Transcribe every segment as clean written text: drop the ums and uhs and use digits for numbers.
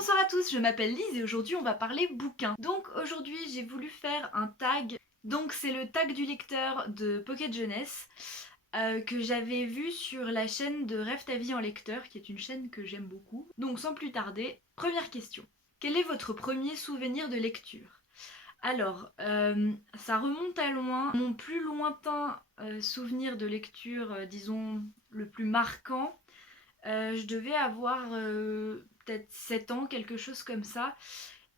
Bonsoir à tous, je m'appelle Lise et aujourd'hui on va parler bouquins. Donc aujourd'hui j'ai voulu faire un tag, donc c'est le tag du lecteur de Pocket Jeunesse que j'avais vu sur la chaîne de Rêve ta vie en lecteur, qui est une chaîne que j'aime beaucoup. Donc sans plus tarder, première question. Quel est votre premier souvenir de lecture? Alors, ça remonte à loin. Mon plus lointain souvenir de lecture, disons le plus marquant, je devais avoir peut-être 7 ans, quelque chose comme ça.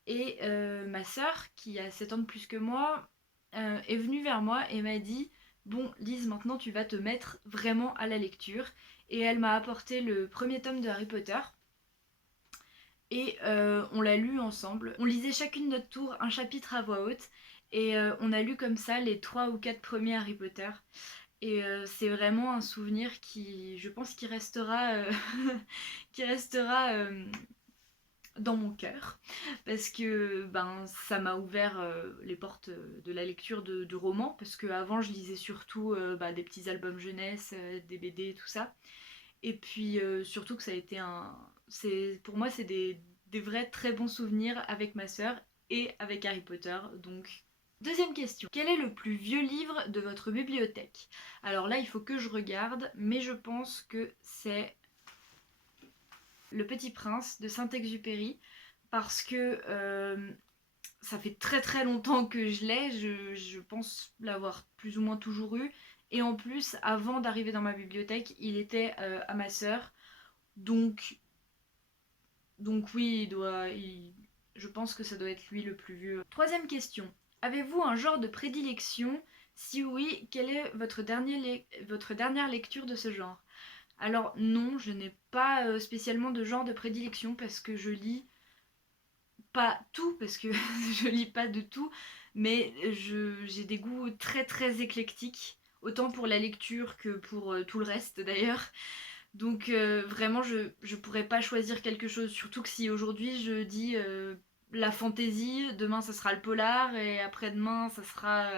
Et ma sœur, qui a 7 ans de plus que moi, est venue vers moi et m'a dit: Bon, Lise, maintenant tu vas te mettre vraiment à la lecture. Et elle m'a apporté le premier tome de Harry Potter. Et on l'a lu ensemble. On lisait chacune notre tour un chapitre à voix haute. Et on a lu comme ça les 3 ou 4 premiers Harry Potter. Et c'est vraiment un souvenir qui, je pense, qui restera, qui restera dans mon cœur. Parce que ben, ça m'a ouvert les portes de la lecture de romans. Parce qu'avant, je lisais surtout des petits albums jeunesse, des BD, tout ça. Et puis surtout que ça a été un... Pour moi, c'est des vrais très bons souvenirs avec ma sœur et avec Harry Potter. Donc, deuxième question. Quel est le plus vieux livre de votre bibliothèque? Alors là, il faut que je regarde, mais je pense que c'est Le Petit Prince de Saint-Exupéry. Parce que ça fait très très longtemps que je l'ai. Je pense l'avoir plus ou moins toujours eu. Et en plus, avant d'arriver dans ma bibliothèque, il était à ma sœur. Donc oui, je pense que ça doit être lui le plus vieux. Troisième question. Avez-vous un genre de prédilection? Si oui, quelle est votre dernière lecture de ce genre? Alors non, je n'ai pas spécialement de genre de prédilection parce que je lis pas tout, parce que je lis pas de tout, mais j'ai des goûts très très éclectiques, autant pour la lecture que pour tout le reste d'ailleurs. Donc vraiment, je pourrais pas choisir quelque chose, surtout que si aujourd'hui je dis la fantaisie, demain ça sera le polar, et après-demain ça sera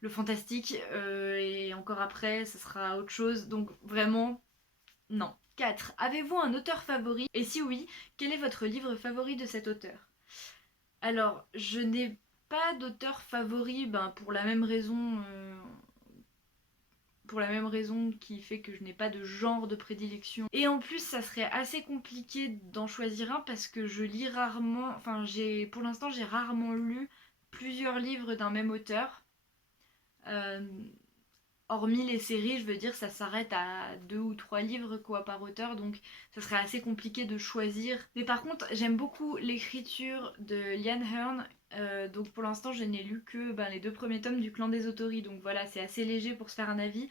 le fantastique, et encore après ça sera autre chose. Donc vraiment, non. 4. Avez-vous un auteur favori? Et si oui, quel est votre livre favori de cet auteur? Alors, je n'ai pas d'auteur favori, pour la même raison... pour la même raison qui fait que je n'ai pas de genre de prédilection. Et en plus, ça serait assez compliqué d'en choisir un parce que je lis rarement, enfin pour l'instant j'ai rarement lu plusieurs livres d'un même auteur. Euh, Hormis les séries, je veux dire, ça s'arrête à 2 ou 3 livres quoi par auteur, donc ça serait assez compliqué de choisir. Mais par contre, j'aime beaucoup l'écriture de Liane Hearn. Donc pour l'instant, je n'ai lu que les 2 premiers tomes du Clan des Autori, donc voilà, c'est assez léger pour se faire un avis.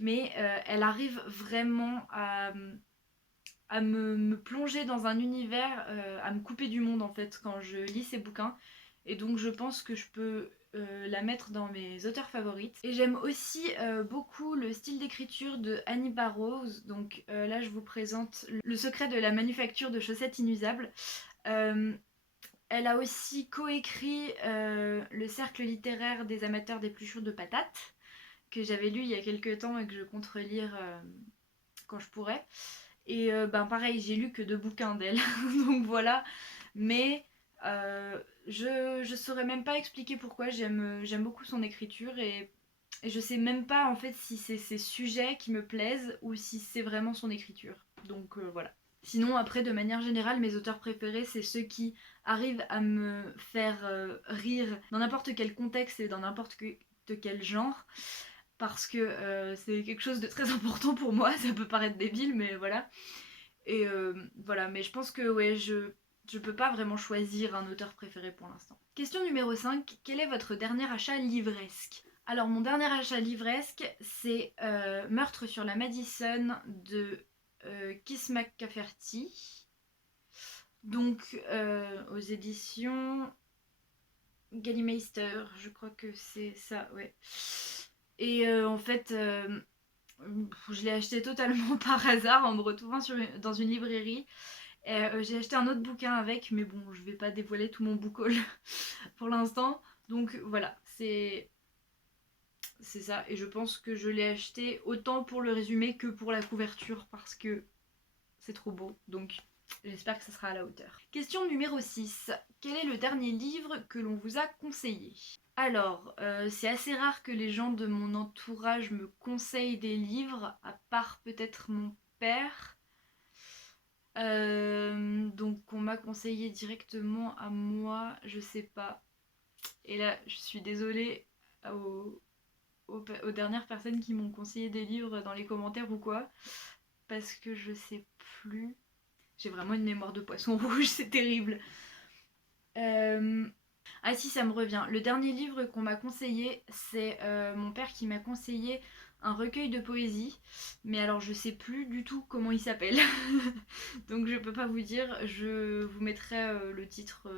Mais elle arrive vraiment à me plonger dans un univers, à me couper du monde en fait quand je lis ses bouquins. Et donc je pense que je peux la mettre dans mes auteurs favorites. Et j'aime aussi beaucoup le style d'écriture de Annie Barrows. Donc là je vous présente Le secret de la manufacture de chaussettes inusables. Elle a aussi coécrit Le cercle littéraire des amateurs d'épluchures de patates, que j'avais lu il y a quelques temps et que je compte relire quand je pourrai. Et pareil, j'ai lu que 2 bouquins d'elle, donc voilà. Mais je saurais même pas expliquer pourquoi j'aime beaucoup son écriture, et je sais même pas en fait si c'est ses sujets qui me plaisent ou si c'est vraiment son écriture. Donc voilà. Sinon après, de manière générale, mes auteurs préférés, c'est ceux qui arrivent à me faire rire dans n'importe quel contexte et dans n'importe quel genre, parce que c'est quelque chose de très important pour moi. Ça peut paraître débile, mais voilà. Et voilà, mais je pense que ouais, je peux pas vraiment choisir un auteur préféré pour l'instant. Question numéro 5. Quel est votre dernier achat livresque? Alors mon dernier achat livresque, c'est Meurtre sur la Madison de Kiss McCafferty. Donc aux éditions Gallimeister, je crois que c'est ça, ouais. Et en fait, je l'ai acheté totalement par hasard en me retrouvant dans une librairie. J'ai acheté un autre bouquin avec, mais bon, je vais pas dévoiler tout mon book haul pour l'instant. Donc voilà, c'est ça. Et je pense que je l'ai acheté autant pour le résumé que pour la couverture parce que c'est trop beau. Donc j'espère que ça sera à la hauteur. Question numéro 6. Quel est le dernier livre que l'on vous a conseillé? Alors, c'est assez rare que les gens de mon entourage me conseillent des livres, à part peut-être mon père. Donc on m'a conseillé directement à moi, je sais pas. Et là, je suis désolée aux dernières personnes qui m'ont conseillé des livres dans les commentaires ou quoi, parce que je sais plus. J'ai vraiment une mémoire de poisson rouge, c'est terrible. Ah si, ça me revient. Le dernier livre qu'on m'a conseillé, c'est mon père qui m'a conseillé un recueil de poésie. Mais alors je sais plus du tout comment il s'appelle. Donc je peux pas vous dire. Je vous mettrai le titre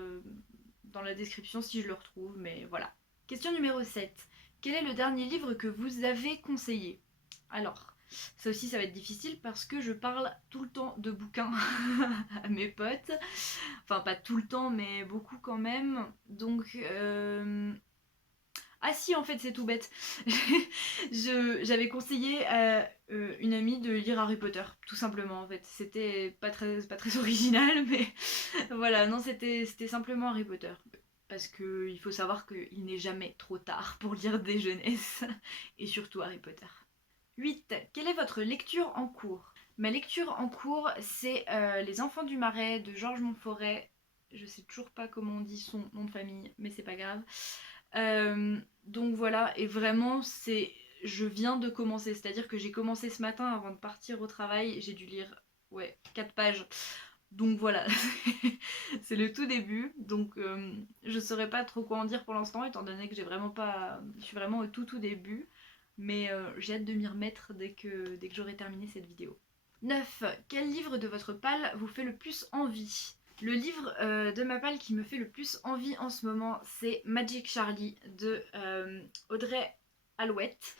dans la description si je le retrouve. Mais voilà. Question numéro 7. Quel est le dernier livre que vous avez conseillé? Alors, ça aussi ça va être difficile parce que je parle tout le temps de bouquins à mes potes. Enfin pas tout le temps mais beaucoup quand même. Donc ah si, en fait c'est tout bête. J'avais conseillé à une amie de lire Harry Potter, tout simplement en fait. C'était pas très original mais voilà, non c'était simplement Harry Potter. Parce qu'il faut savoir qu'il n'est jamais trop tard pour lire des jeunesses et surtout Harry Potter. 8. Quelle est votre lecture en cours? Ma lecture en cours, c'est Les Enfants du Marais de Georges Montforet. Je sais toujours pas comment on dit son nom de famille, mais c'est pas grave. Donc voilà, et vraiment, je viens de commencer. C'est-à-dire que j'ai commencé ce matin avant de partir au travail. J'ai dû lire, 4 pages. Donc voilà, c'est le tout début. Donc je saurais pas trop quoi en dire pour l'instant, étant donné que je suis vraiment au tout début. Mais j'ai hâte de m'y remettre dès que j'aurai terminé cette vidéo. 9. Quel livre de votre palle vous fait le plus envie? Le livre de ma palle qui me fait le plus envie en ce moment, c'est Magic Charlie de Audrey Alouette.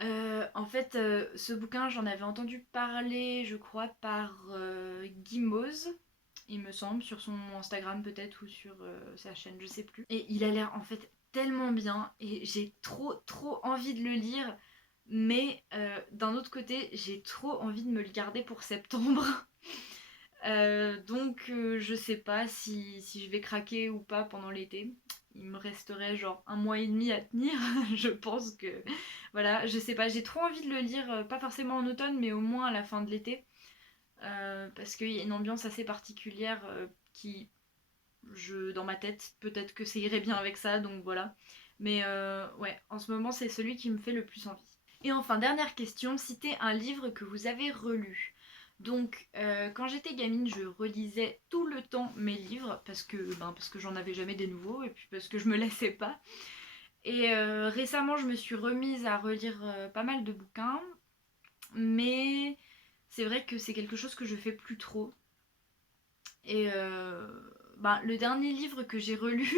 En fait, ce bouquin, j'en avais entendu parler, je crois, par Guy Moz, il me semble, sur son Instagram peut-être, ou sur sa chaîne, je sais plus. Et il a l'air en fait tellement bien, et j'ai trop envie de le lire, mais d'un autre côté, j'ai trop envie de me le garder pour septembre. Donc je sais pas si je vais craquer ou pas pendant l'été. Il me resterait genre 1 mois et demi à tenir. Je pense que voilà, je sais pas, j'ai trop envie de le lire, pas forcément en automne mais au moins à la fin de l'été, parce qu'il y a une ambiance assez particulière qui, dans ma tête, peut-être que ça irait bien avec ça, donc voilà. Mais ouais, en ce moment c'est celui qui me fait le plus envie. Et enfin, dernière question, citez un livre que vous avez relu. Donc quand j'étais gamine, je relisais tout le temps mes livres parce que j'en avais jamais des nouveaux et puis parce que je me lassais pas. Et récemment, je me suis remise à relire pas mal de bouquins, mais c'est vrai que c'est quelque chose que je fais plus trop. Et le dernier livre que j'ai relu,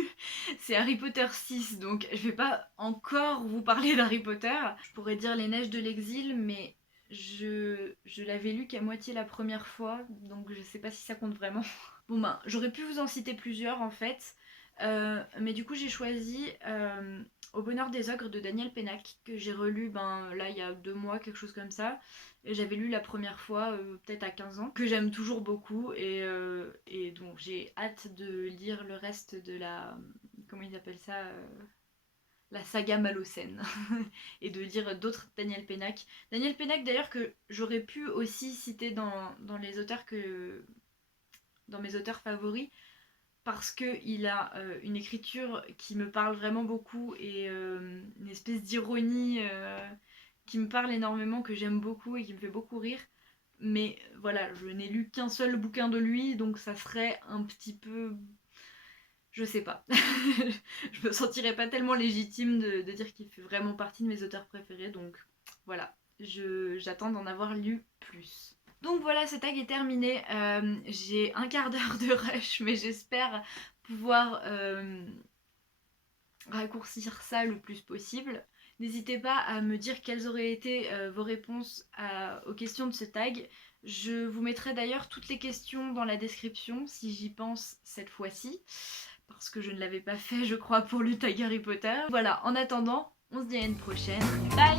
c'est Harry Potter 6, donc je vais pas encore vous parler d'Harry Potter. Je pourrais dire Les Neiges de l'Exil, mais je l'avais lu qu'à moitié la première fois, donc je sais pas si ça compte vraiment. Bon j'aurais pu vous en citer plusieurs en fait, mais du coup j'ai choisi Au bonheur des ogres de Daniel Pénac, que j'ai relu là il y a 2 mois, quelque chose comme ça. Et j'avais lu la première fois peut-être à 15 ans, que j'aime toujours beaucoup, et donc j'ai hâte de lire le reste de la... comment ils appellent ça, la saga Malocène et de lire d'autres Daniel Pénac. Daniel Pénac d'ailleurs que j'aurais pu aussi citer dans les auteurs dans mes auteurs favoris, parce qu'il a une écriture qui me parle vraiment beaucoup et une espèce d'ironie qui me parle énormément, que j'aime beaucoup et qui me fait beaucoup rire. Mais voilà, je n'ai lu qu'un seul bouquin de lui, donc ça serait un petit peu... Je sais pas. Je me sentirais pas tellement légitime de dire qu'il fait vraiment partie de mes auteurs préférés, donc voilà, j'attends d'en avoir lu plus. Donc voilà, ce tag est terminé. J'ai un quart d'heure de rush, mais j'espère pouvoir raccourcir ça le plus possible. N'hésitez pas à me dire quelles auraient été vos réponses aux questions de ce tag. Je vous mettrai d'ailleurs toutes les questions dans la description si j'y pense cette fois-ci, parce que je ne l'avais pas fait je crois pour le tag Harry Potter. Voilà, en attendant, on se dit à une prochaine. Bye!